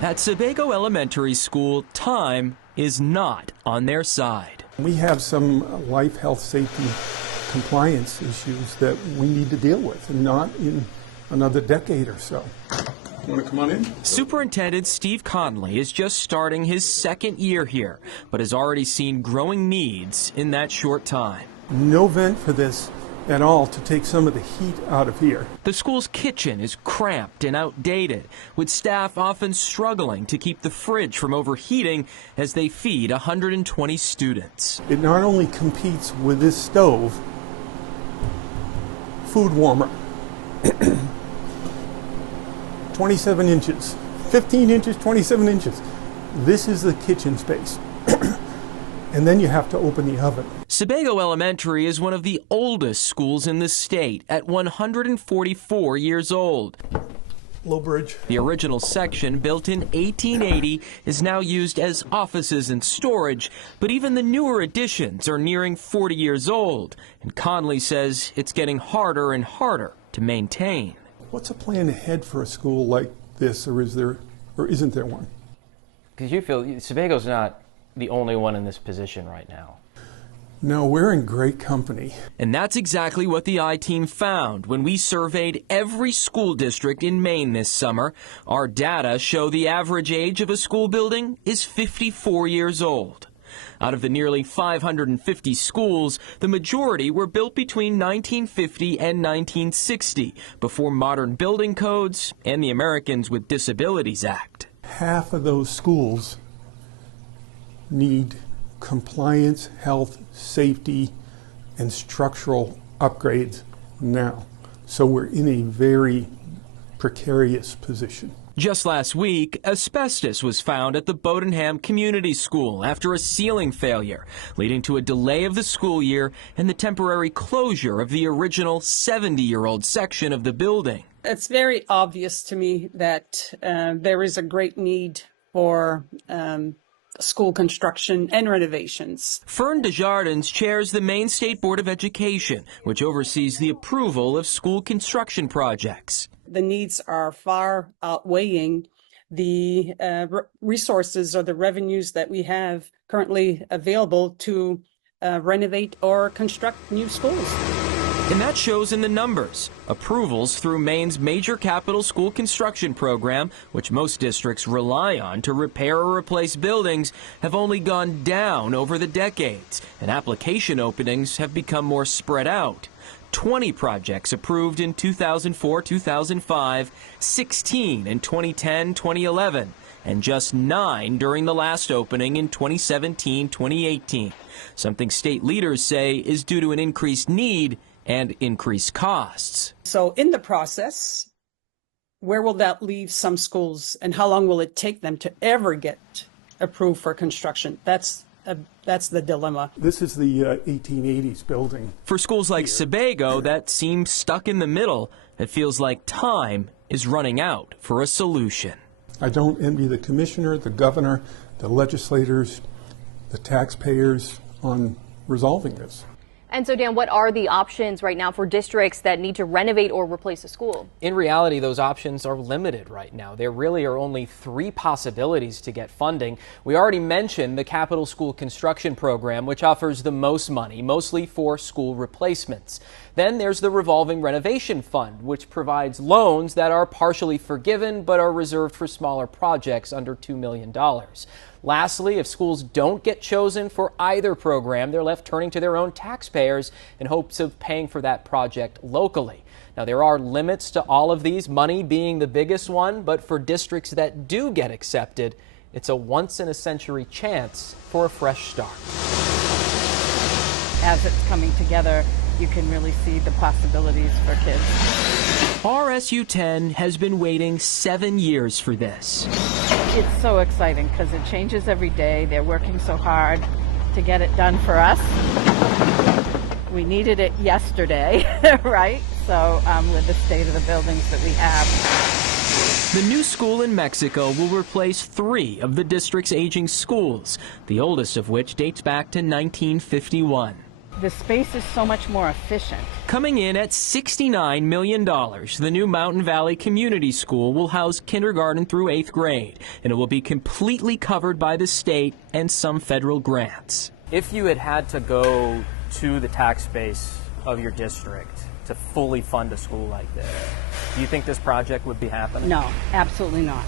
At Sebago Elementary School, time is not on their side. We have some life, health, safety, compliance issues that we need to deal with, and not in another decade or so. Want to come on in? Superintendent Steve Conley is just starting his second year here, but has already seen growing needs in that short time. No vent for this at all to take some of the heat out of here. The school's kitchen is cramped and outdated, with staff often struggling to keep the fridge from overheating as they feed 120 students. It not only competes with this stove, food warmer, 27 inches, 15 inches, 27 inches. This is the kitchen space. And then you have to open the oven. Sebago Elementary is one of the oldest schools in the state at 144 years old. Low bridge. The original section, built in 1880, is now used as offices and storage, but even the newer additions are nearing 40 years old, and Conley says it's getting harder and harder to maintain. What's a plan ahead for a school like this, or isn't there one? Because you feel Sebago's not the only one in this position right now. No, we're in great company. And that's exactly what the I-Team found when we surveyed every school district in Maine this summer. Our data show the average age of a school building is 54 years old. Out of the nearly 550 schools, the majority were built between 1950 and 1960, before modern building codes and the Americans with Disabilities Act. Half of those schools need compliance, health, safety, and structural upgrades now. So we're in a very precarious position. Just last week, asbestos was found at the Bowdenham Community School after a ceiling failure, leading to a delay of the school year and the temporary closure of the original 70-year-old section of the building. It's very obvious to me that there is a great need for school construction and renovations. Fern Desjardins chairs the Maine State Board of Education, which oversees the approval of school construction projects. The needs are far outweighing the resources or the revenues that we have currently available to renovate or construct new schools. And that shows in the numbers. Approvals through Maine's major capital school construction program, which most districts rely on to repair or replace buildings, have only gone down over the decades, and application openings have become more spread out. 20 projects approved in 2004-2005, 16 in 2010-2011, and just 9 during the last opening in 2017-2018. Something state leaders say is due to an increased need and increased costs. So in the process, where will that leave some schools, and how long will it take them to ever get approved for construction? That's the dilemma. This is the 1880s building. For schools like Sebago that seem stuck in the middle, it feels like time is running out for a solution. I don't envy the commissioner, the governor, the legislators, the taxpayers on resolving this. And so, Dan, what are the options right now for districts that need to renovate or replace a school? In reality, those options are limited right now. There really are only 3 possibilities to get funding. We already mentioned the Capital School Construction Program, which offers the most money, mostly for school replacements. Then there's the Revolving Renovation Fund, which provides loans that are partially forgiven but are reserved for smaller projects under $2 million. Lastly, if schools don't get chosen for either program, they're left turning to their own taxpayers in hopes of paying for that project locally. Now, there are limits to all of these, money being the biggest one, but for districts that do get accepted, it's a once-in-a-century chance for a fresh start. As it's coming together, you can really see the possibilities for kids. RSU 10 has been waiting 7 years for this. It's so exciting because it changes every day. They're working so hard to get it done for us. We needed it yesterday, right? So with the state of the buildings that we have. The new school in Mexico will replace 3 of the district's aging schools, the oldest of which dates back to 1951. the space is so much more efficient. Coming in at $69 million, the new Mountain Valley Community School will house kindergarten through 8th grade, and it will be completely covered by the state and some federal grants. If you had to go to the tax base of your district to fully fund a school like this, do you think this project would be happening? No, absolutely not.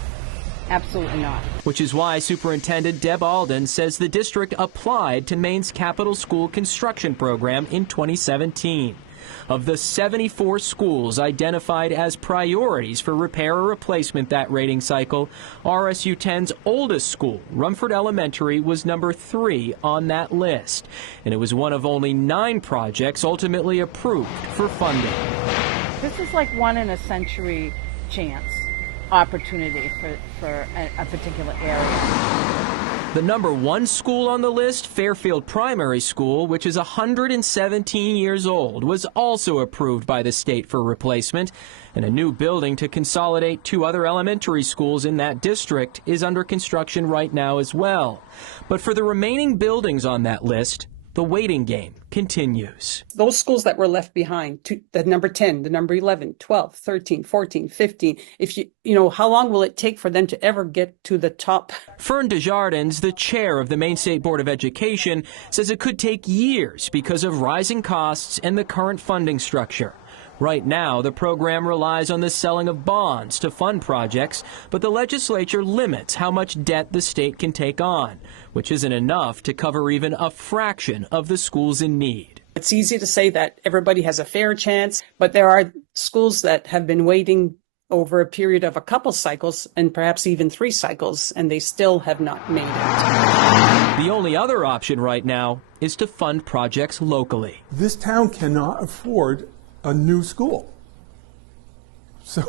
Absolutely not. Which is why Superintendent Deb Alden says the district applied to Maine's capital school construction program in 2017. Of the 74 schools identified as priorities for repair or replacement that rating cycle, RSU 10's oldest school, Rumford Elementary, was number 3 on that list. And it was one of only 9 projects ultimately approved for funding. This is like one in a century chance opportunity for a particular area. The number 1 school on the list, Fairfield Primary School, which is 117 years old, was also approved by the state for replacement, and a new building to consolidate 2 other elementary schools in that district is under construction right now as well. But for the remaining buildings on that list, the waiting game continues. Those schools that were left behind, the number 10, the number 11, 12, 13, 14, 15, how long will it take for them to ever get to the top? Fern Desjardins, the chair of the Maine State Board of Education, says it could take years because of rising costs and the current funding structure. Right now, the program relies on the selling of bonds to fund projects, but the legislature limits how much debt the state can take on, which isn't enough to cover even a fraction of the schools in need. It's easy to say that everybody has a fair chance, but there are schools that have been waiting over a period of a couple cycles and perhaps even 3 cycles, and they still have not made it. The only other option right now is to fund projects locally. This town cannot afford a new school. So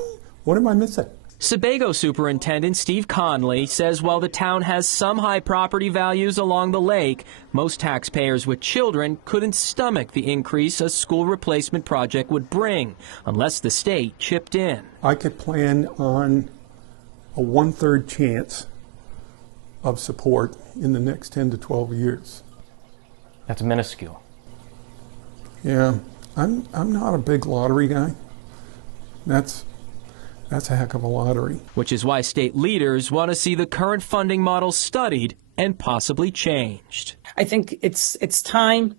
what am I missing? Sebago Superintendent Steve Conley says while the town has some high property values along the lake, most taxpayers with children couldn't stomach the increase a school replacement project would bring unless the state chipped in. I could plan on a 1/3 chance of support in the next 10 to 12 years. That's minuscule. Yeah, I'm not a big lottery guy. That's a heck of a lottery. Which is why state leaders want to see the current funding model studied and possibly changed. I think it's time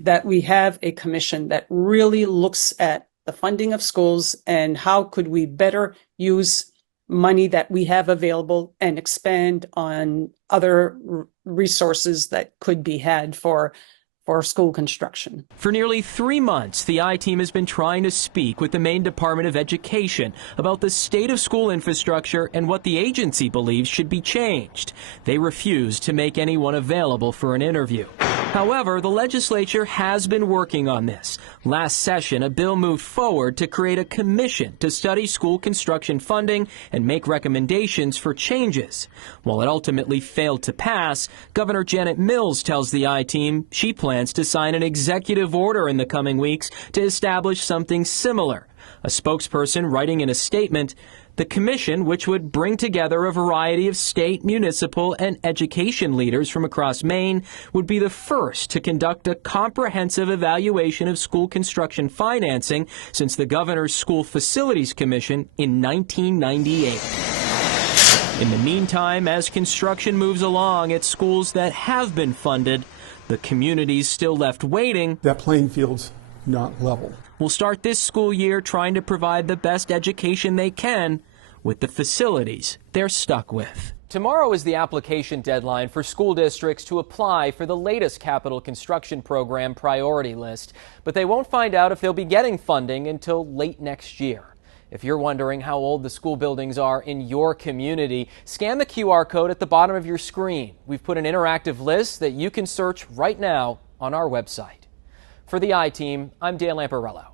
that we have a commission that really looks at the funding of schools and how could we better use money that we have available and expand on other resources that could be had for school construction. For nearly 3 months, the I-Team has been trying to speak with the Maine Department of Education about the state of school infrastructure and what the agency believes should be changed. They refused to make anyone available for an interview. However, the legislature has been working on this. Last session, a bill moved forward to create a commission to study school construction funding and make recommendations for changes. While it ultimately failed to pass, Governor Janet Mills tells the I-Team she plans to sign an executive order in the coming weeks to establish something similar. A spokesperson writing in a statement, the commission, which would bring together a variety of state, municipal, and education leaders from across Maine, would be the first to conduct a comprehensive evaluation of school construction financing since the Governor's School Facilities Commission in 1998. In the meantime, as construction moves along at schools that have been funded, the community's still left waiting. That playing field's not level. Will start this school year trying to provide the best education they can with the facilities they're stuck with. Tomorrow is the application deadline for school districts to apply for the latest capital construction program priority list, but they won't find out if they'll be getting funding until late next year. If you're wondering how old the school buildings are in your community, scan the QR code at the bottom of your screen. We've put an interactive list that you can search right now on our website. For the I-Team, I'm Dan Lamparello.